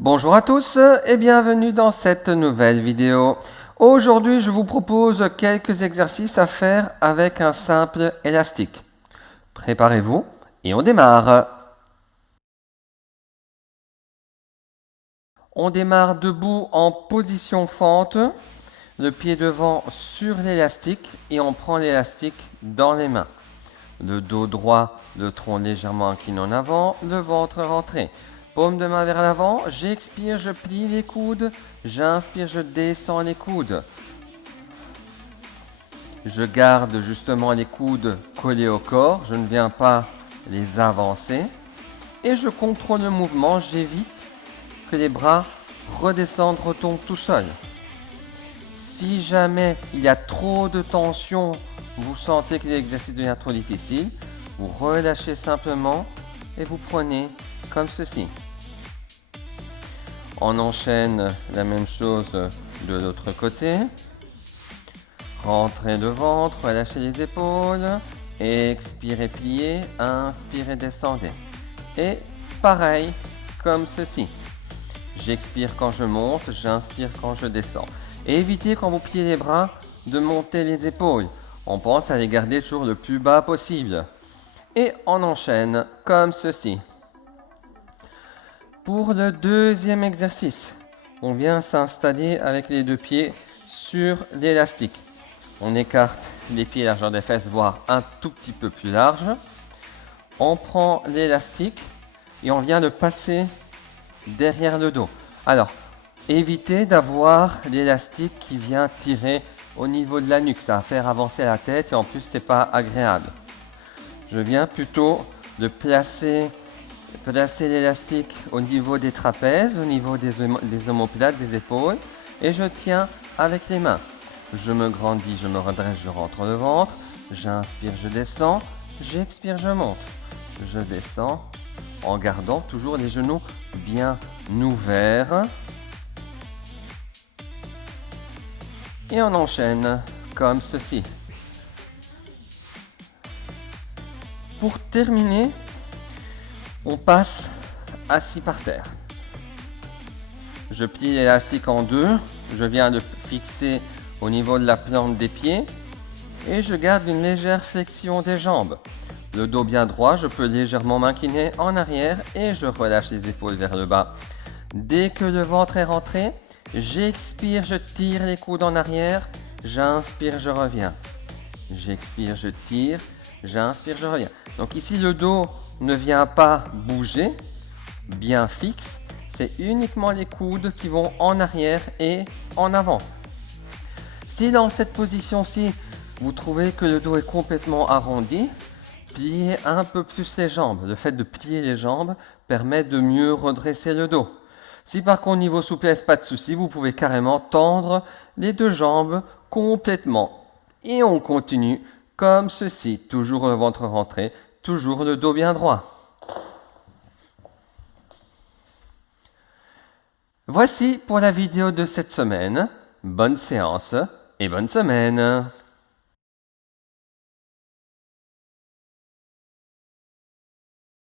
Bonjour à tous et bienvenue dans cette nouvelle vidéo. Aujourd'hui, je vous propose quelques exercices à faire avec un simple élastique. Préparez-vous et on démarre. On démarre debout en position fente, le pied devant sur l'élastique et on prend l'élastique dans les mains. Le dos droit, le tronc légèrement incliné en avant, le ventre rentré. Paume de main vers l'avant, j'expire, je plie les coudes, j'inspire, je descends les coudes. Je garde justement les coudes collés au corps, je ne viens pas les avancer. Et je contrôle le mouvement, j'évite que les bras redescendent, retombent tout seuls. Si jamais il y a trop de tension, vous sentez que l'exercice devient trop difficile, vous relâchez simplement et vous prenez comme ceci. On enchaîne la même chose de l'autre côté. Rentrez le ventre, relâchez les épaules. Expirez, pliez. Inspirez, descendez. Et pareil, comme ceci. J'expire quand je monte, j'inspire quand je descends. Et évitez quand vous pliez les bras de monter les épaules. On pense à les garder toujours le plus bas possible. Et on enchaîne comme ceci. Pour le deuxième exercice, on vient s'installer avec les deux pieds sur l'élastique. On écarte les pieds largeur des fesses, voire un tout petit peu plus large. On prend l'élastique et on vient le passer derrière le dos. Alors, évitez d'avoir l'élastique qui vient tirer au niveau de la nuque. Ça va faire avancer la tête et en plus, ce n'est pas agréable. Je viens plutôt de placer l'élastique au niveau des trapèzes, au niveau des omoplates, des épaules, et je tiens avec les mains. Je me grandis, je me redresse, je rentre le ventre, j'inspire, je descends, j'expire, je monte. Je descends en gardant toujours les genoux bien ouverts. Et on enchaîne comme ceci. Pour terminer, on passe assis par terre. Je plie l'élastique en deux, je viens de fixer au niveau de la plante des pieds et je garde une légère flexion des jambes. Le dos bien droit, je peux légèrement m'incliner en arrière et je relâche les épaules vers le bas. Dès que le ventre est rentré, j'expire, je tire les coudes en arrière, j'inspire, je reviens. J'expire, je tire, j'inspire, je reviens. Donc ici, le dos ne vient pas bouger, bien fixe. C'est uniquement les coudes qui vont en arrière et en avant. Si dans cette position-ci, vous trouvez que le dos est complètement arrondi, pliez un peu plus les jambes. Le fait de plier les jambes permet de mieux redresser le dos. Si par contre niveau souplesse, pas de souci, vous pouvez carrément tendre les deux jambes complètement. Et on continue comme ceci, toujours le ventre rentré, toujours le dos bien droit. Voici pour la vidéo de cette semaine. Bonne séance et bonne semaine.